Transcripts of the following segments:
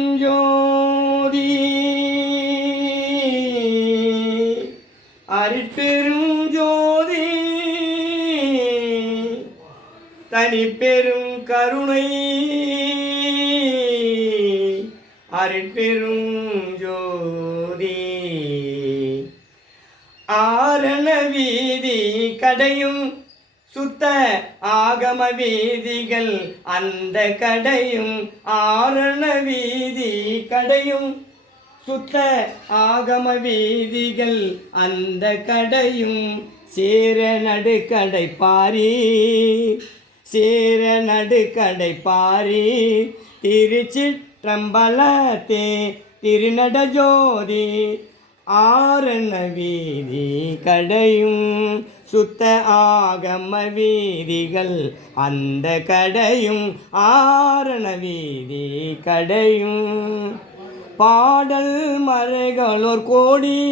ஜோதி. அருட்பெரும் ஜோதி. தனிப்பெரும் கருணை. அருட்பெரும் ஜோதி. ஆரண வீதி கடையும் சுத்த ஆகம வீதிகள் அந்த கடையும் ஆரண வீதி கடையும். சுத்த ஆகம வீதிகள் அந்த கடையும் சேர நடுக்கடை பாரி சேர நடுக்கடை பாரி திருச்சிற்றம்பலத்தே திருநட ஜோதி ஆரண வீதி கடையும் சுத்த ஆகம வீதிகள். அந்த கடையும் ஆரண வீதி கடையும். பாடல் மறைகளோர் கோடி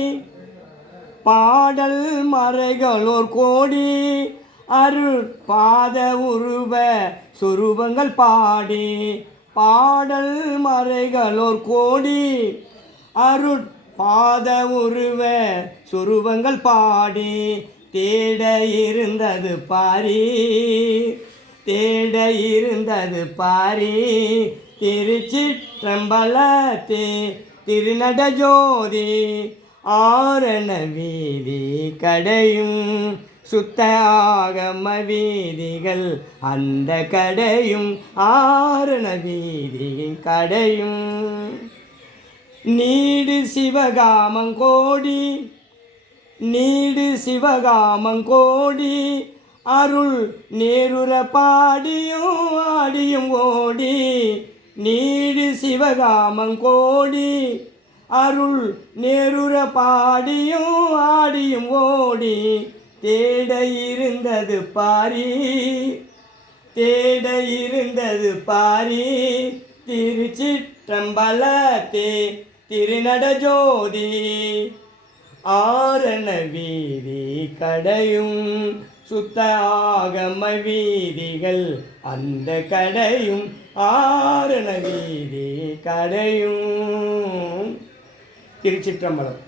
பாடல் மறைகளோர் கோடி. அருள் பாத உருவ சுரூபங்கள் பாடி பாடல் மறைகளோர் கோடி. அருட் பாத உருவ சுரூபங்கள் பாடி தேட இருந்தது பாரி தேட இருந்தது பாரி. திருச்சிற்றம்பலத்தே திருநட ஜோதி ஆரண வீதி கடையும் சுத்த ஆகம வீதிகள் அந்த கடையும் ஆரண வீதி கடையும். நீடு சிவகாமங்கோடி நீடு சிவகாமங்கோடி அருள் நேருர பாடியும் ஆடியும் ஓடி நீடு சிவகாமங்கோடி அருள் நேருர பாடியும் ஆடியும் ஓடி தேட இருந்தது பாரி தேட இருந்தது பாரி திருச்சிற்றம்பலத்தே திருநட ஜோதி ஆரண வீதி கடையும் சுத்த ஆகம வீதிகள் அந்த கடையும் ஆரண வீதி கடையும் திருச்சிற்றம்பலம்